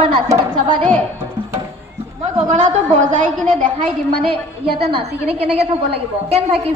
এবাৰ নাচি দিম চাবা দেই মই গগনাটো বজাই কিনে দেখাই দিম মানে ইয়াতে নাচি কিনে কেনেকৈ থ'ব লাগিব কেন থাকিম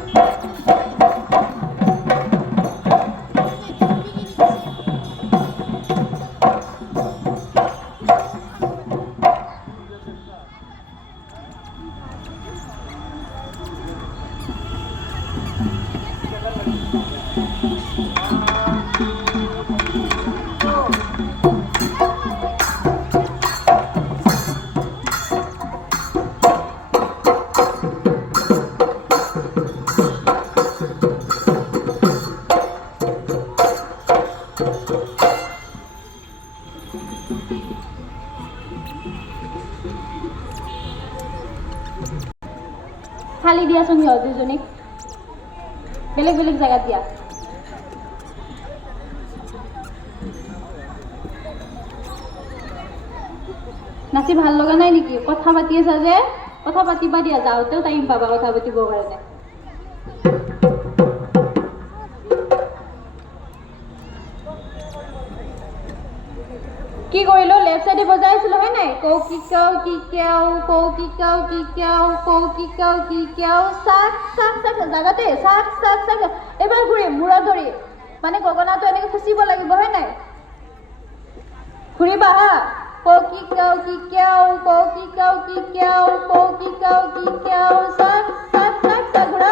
খালি দিয়াচোন সিহঁত দুজনীক বেলেগ বেলেগ জেগাত দিয়া নাচি ভাল লগা নাই নেকি কথা পাতি আছা যে কথা পাতিবা দিয়া যাওঁতেও টাইম পাবা কথা পাতিবৰ কাৰণে কি কৰিলো লেফট সাইডে বজাইছিলো হয় নাই কৌ কি কাও সাক সাক সাক জাগাতে সাক সাক সাক এবাৰ ঘূৰি মূৰা ধৰি মানে গগনাটো এনেকে খুচিব লাগিব হয় নাই ঘূৰিবা হা কৌ কি কাও সাক সাক সাক সাক ঘূৰা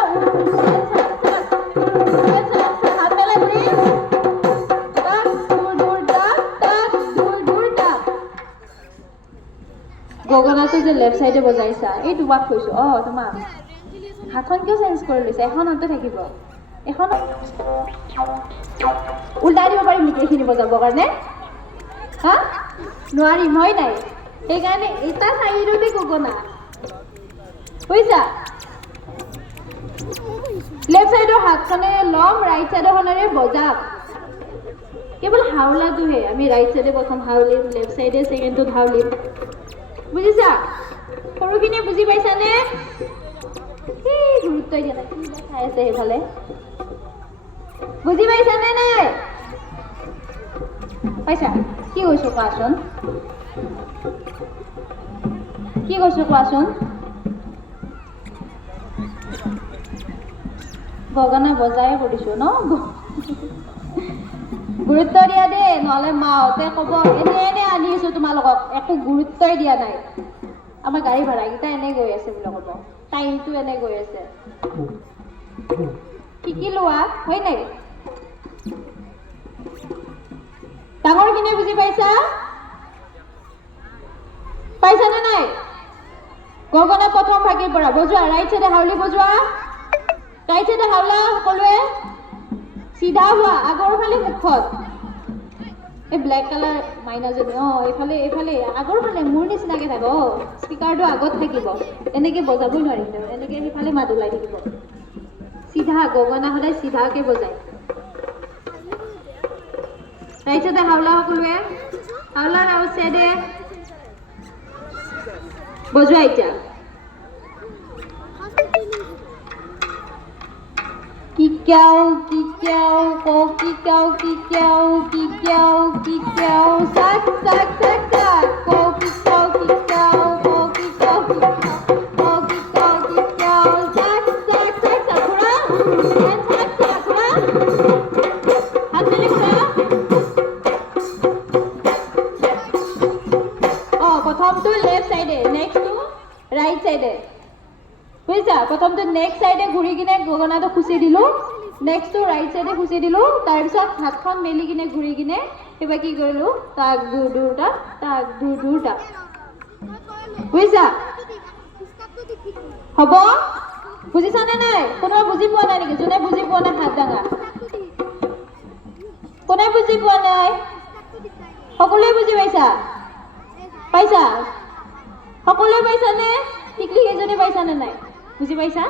গগনাটো যে লেফট সাইডে বজাইছা এই তোমাক কৈছো তোমাক হাতখন কিয় চেঞ্জ কৰি লৈছা এখন হাতে থাকিব এখন উল্টাই দিব পাৰিম নেকি এইখিনি বজাবৰ কাৰণে হা নোৱাৰিম হয় নাই সেইকাৰণে এটা চাইডতে গগনা বুজিছা লেফট সাইডৰ হাতখনে ল'ম ৰাইট সাইডৰ খনেৰে বজাম কেৱল হাওলাটোহে আমি ৰাইট সাইডে প্ৰথম হাওলিম লেফট সাইডে ছেকেণ্ডটোত হাওলিম বুজিছা সৰুখিনিয়ে বুজি পাইছানে গুৰুত্ব দিয়া নাই চাই আছে সেইফালে বুজি পাইছানে নাই পাইছা কি কৈছো কোৱাচোন গগনা বজাই কৰিছো ন গুৰুত্ব দিয়া দেই নহ'লে মাহঁতে ক'ব এনে আনিছো তোমালোকক একো গুৰুত্বই দিয়া নাই আমাৰ গাড়ী ভাড়াকেইটা এনে গৈ আছে বুলি ক'ব টাইমটো এনে গৈ আছে শিকি লোৱা হয় নাই ডাঙৰখিনিয়ে বুজি পাইছানে নাই গগনা প্ৰথম ভাগিৰ পৰা বজোৱা ৰাইট চাইডে হাউলি বজোৱা ৰাইট চাইডে হাউলা সকলোৱে চিধা হোৱা আগৰ ফালে মুখত এই ব্লেক কালাৰ মাইনাজনী এইফালে আগৰ ফালে মোৰ নিচিনাকে থাক স্পিকাৰটো আগত থাকিব এনেকে বজাবই নোৱাৰিম এনেকে সেইফালে মাত ওলাই থাকিব চিধা গগনা সদায় চিধাকে বজায় ৰাইট চাইডে হাউলা সকলোৱে হাউলা ৰাউট চাইডে বজোৱা এতিয়া Kikau, sak, sak, sak, sak. Kau kikau, sak, sak, sak, sak. Kurang, dan sak, sak, kurang. Hat milik kurang. Prothom tu left side, next tu right side. বুজিছা প্ৰথমটো নেক্সট সাইডে ঘূৰি কিনে গগনাটো খুচি দিলো নেক্সটটো ৰাইট সাইডে খুচি দিলো তাৰপিছত হাতখন মেলি কিনে ঘূৰি কিনে এবাৰ কি কৰিলো তাক দূৰ দূৰটা বুজিছা হ'ব বুজিছানে নাই কোনোবা বুজি পোৱা নাই নেকি যোনে বুজি পোৱা নাই হাত দাঙা কোনে বুজি পোৱা নাই সকলোৱে বুজি পাইছা সকলোৱে পাইছানে টিকলি কেইজনী পাইছানে নাই বুজি পাইছা